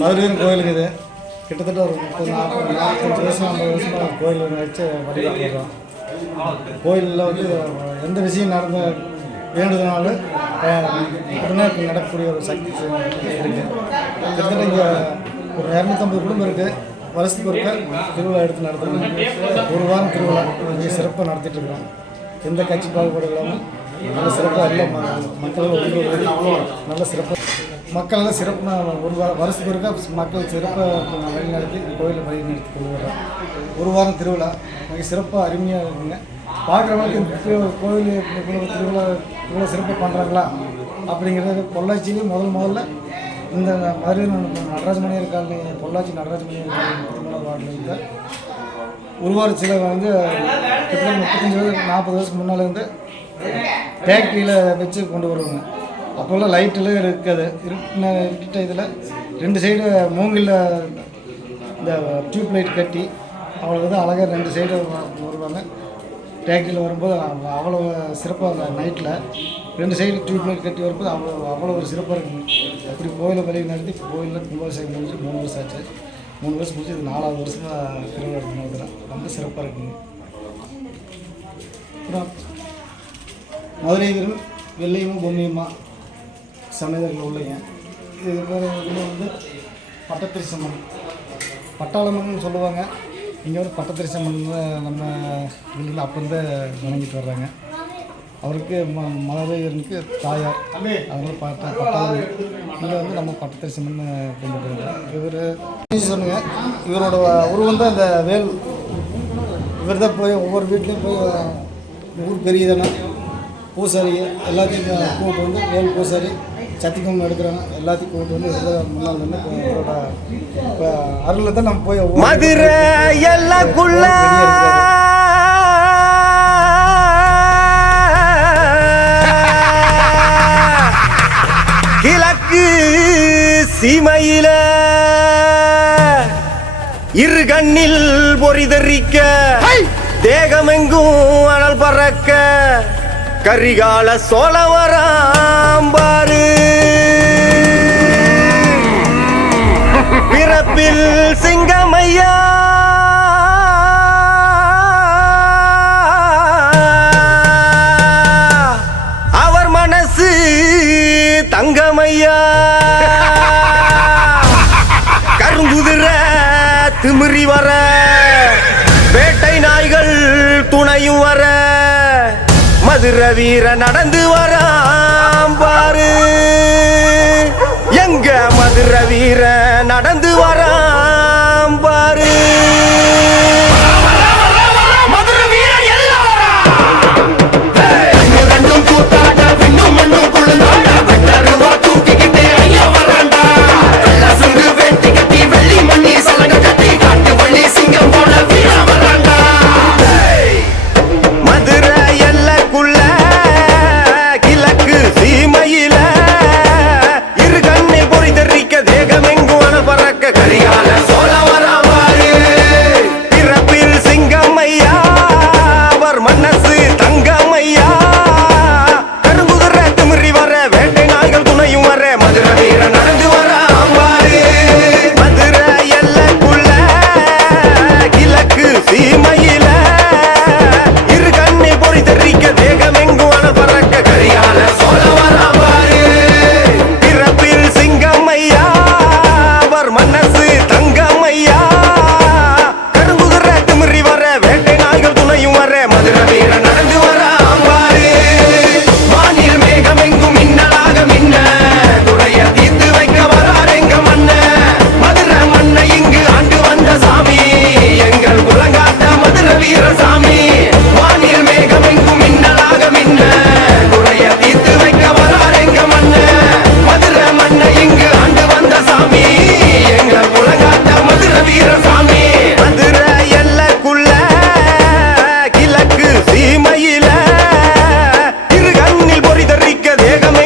மதுரையும் கோயில் இது. கிட்டத்தட்ட ஒரு முப்பது நாற்பது நாற்பத்தஞ்சு வருஷம் ஐம்பது வருஷமாக கோயில் வச்சு வழிபாட்டு கோயிலில் வந்து எந்த விஷயம் நடந்த வேண்டுதனாலும் உடனே நடக்கக்கூடிய ஒரு சக்தி இருக்குது கிட்டத்தட்ட இங்கே ஒரு இரநூத்தம்பது குடும்பம் இருக்குது வருஷத்துக்கு ஒருக்க திருவிழா எடுத்து நடத்துகிறோம் ஒரு வாரம் திருவிழா. இங்கே சிறப்பாக நடத்திட்டு இருக்கிறோம் எந்த கட்சி பாகுபாடு இல்லாமல் நல்ல சிறப்பாக இல்லை. ம- மக்கள் நல்ல சிறப்பாக மக்கள் எல்லாம் சிறப்பாக ஒரு வா- வருஷத்துக்கு ஒருக்கா மக்கள் சிறப்பாக வழிநடத்தி நடத்தி கோயிலை வழி நடத்தி கொண்டு வர்றோம் ஒரு வாரம் திருவிழா. மிக சிறப்பாக அருமையாக இருக்குங்க. பார்க்குறவங்களுக்கு இந்த திரு- கோயில் இவ்வளவு திருவிழா இவ்வளோ சிறப்பாக பண்ணுறாங்களா அப்படிங்கிறது பொள்ளாச்சியிலே முதல் முதல்ல இந்த மதுரை நடராஜ மணியர் காலனி பொள்ளாச்சி நடராஜ மணியர் காலனி முப்பத்தி மூணாவது வார்டில் இருக்க உருவார சிலை வந்து கிட்டத்தட்ட முப்பத்தஞ்சு வருஷம் நாற்பது வருஷத்துக்கு முன்னால் இருந்து ஃபேக்ட்ரியில் வச்சு கொண்டு வருவாங்க. அப்போல்லாம் லைட்டெல்லாம் இருக்காது. இருக்கிட்ட இதில் ரெண்டு சைடு மூங்கில் இந்த டியூப் லைட் கட்டி அவ்வளோ தான் அழகாக ரெண்டு சைடு வருவாங்க. டேக்கில் வரும்போது அவ்வளோ சிறப்பாக அந்த நைட்டில் ரெண்டு சைடு டியூப் லைட் கட்டி வரும்போது அவ்வளோ அவ்வளோ ஒரு சிறப்பாக இருக்குது அப்படி கோயிலை வழி நடத்தி கோயிலில் கும்பாபிஷேகம் முடிஞ்சு மூணு வருஷம் ஆச்சு. மூணு வருஷம் முடிச்சு இது நாலாவது வருஷமாக திருவிழா நடத்துகிறேன் ரொம்ப சிறப்பாக இருக்குங்க. அப்புறம் மதுரை வெள்ளையும் பொம்மையுமா சமேதர்கள் உள்ளைங்க இது பேர் இதில் வந்து பட்டத்திரிசம்மன். பட்டாளம்மன் சொல்லுவாங்க. இங்கே வந்து பட்டத்திரிசம்மன் நம்ம இதில் அப்போ இருந்து வணங்கிட்டு வர்றாங்க. அவருக்கு ம மதுரை வீரனுக்கு தாயார் அதனால பட்ட பட்டாளம். இங்கே வந்து நம்ம பட்டத்திரிசம்மன் கொண்டுட்டு இருக்கோம் இவர் சொன்னுங்க இவரோட உருவம் தான் இந்த வேல். இவர் தான் போய் ஒவ்வொரு வீட்லேயும் போய் ஊர் பெரியதானே பூசாரி எல்லாத்தையும் கூப்பிட்டு வந்து வேல் பூசாரி சத்தியம் எடுக்கிறாங்க எல்லாத்தையும் கூப்பிட்டு வந்து இதில் முன்னால் நின்று இப்போ அருளில் தான் நம்ம போய் மதுரை எல்லக்குள்ள. கிழக்கு சீமையில இரு கண்ணில் பொறிதறிக்க தேகமெங்கும் அனல் பறக்க. கரிகால சோழவராம்பாரு பிறப்பில் சிங்கமையா. அவர் மனசு தங்கமையா. கருங்குதிர திமிரி வர. வேட்டை நாய்கள் துணையும் வர. சதுர வீர நடந்து வரா ரிக்க தேகம்